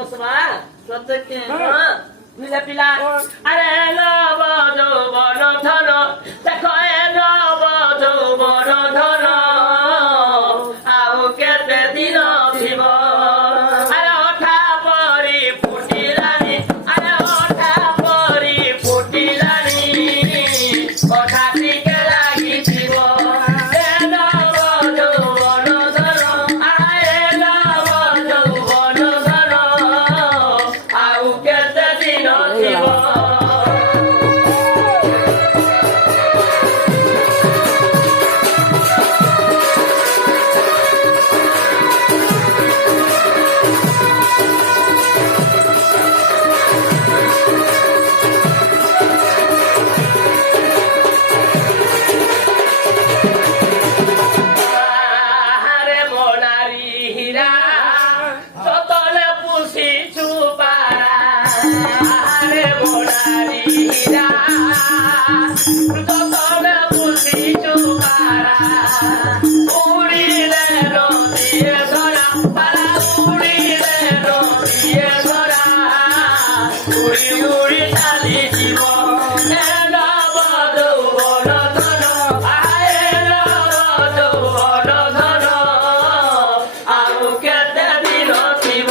বসবা সত্যি বুঝলে পিলা আরে নব যৌবন ধন দেখো এ নব যৌবন ধন ଆଉ କେତେ ଦିନ ଥିବ ଆରେ ଅଠା ପରି ଫୁଟିଲାଣି ଆରେ ଅଠା ପରି ଫୁଟିଲାଣି ଅଠା ଟିକେ ଲାଗିଥିବ ଏ ନବ ଯୌବନ ଧନ ଆରେ ନବ ଯୌବନ ଧନ ଆଉ କେତେ ଦିନ ଥିବ আরে মোনারি হীরা যতলে পুষিছু পারা আরে মোনারি হীরা যতলে পুষিছু পারা উড়িলে নদীয়ে ধরা পারা উড়িলে নদীয়ে ধরা উড়ি উড়ি চালিଯିବ ଏ ନବ ଯୌବନ ଧନ ଆଏ ନବ ଯୌବନ ଧନ ଆଉ କେତେ ଦିନ ଥିବ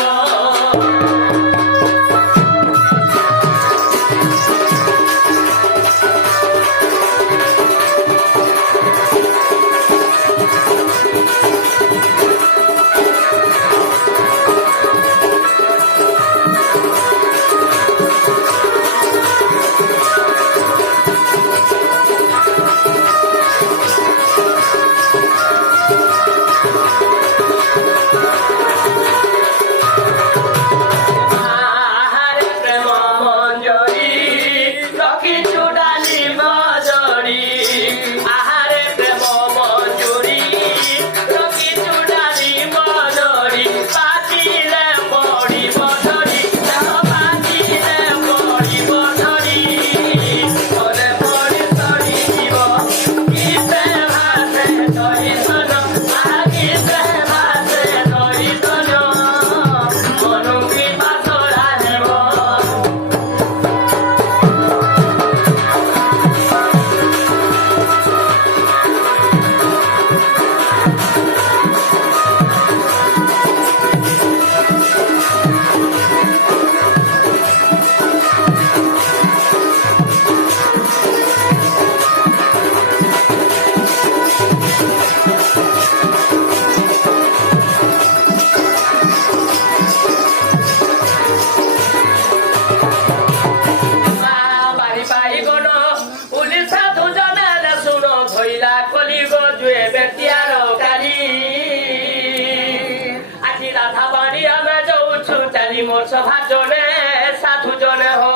আহারে প্রেম মঞ্জরি রখিছু ডালি মজরি আহারে প্রেম মঞ্জরি রখিছু ডালি মজরি পাচিলে পড়িব ধরি পাচিলে পড়িব ধরি মনে পড়ি ধরিব কিসে ভাসে ধরি ধন কিসে ভাসে ধরি ধন মনুকি পাতলা নেব বাড়ি পাই গণ পুলিশা দুজনে শুন ধইলা কলিব জুয়ে বেটিয়ার গাড়ি আଜି রাধা বাড়ি আমি যাচ্ছু চারি মোর সভা জনে সাধু জনে হো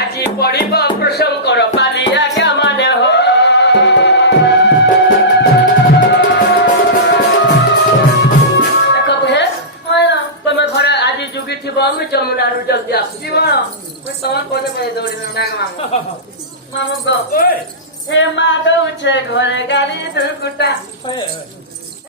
আজি পড়িব প্রশঙ্কর পালি আজ্ঞা মানে হো ତମେ ଘରେ ଆଜି ଯୁଗି ଥିବ ମୁଁ ଯମୁନାରୁ ଜଲ୍ଦି ଆସିଯିବ ତମର ପଦେ ପଦେ ଦୌଡ଼ିବ ମାମୁ ଏ ମା ଦଉଛେ ଘରେ ଗାଳି ଦୁର୍ଗୁଟା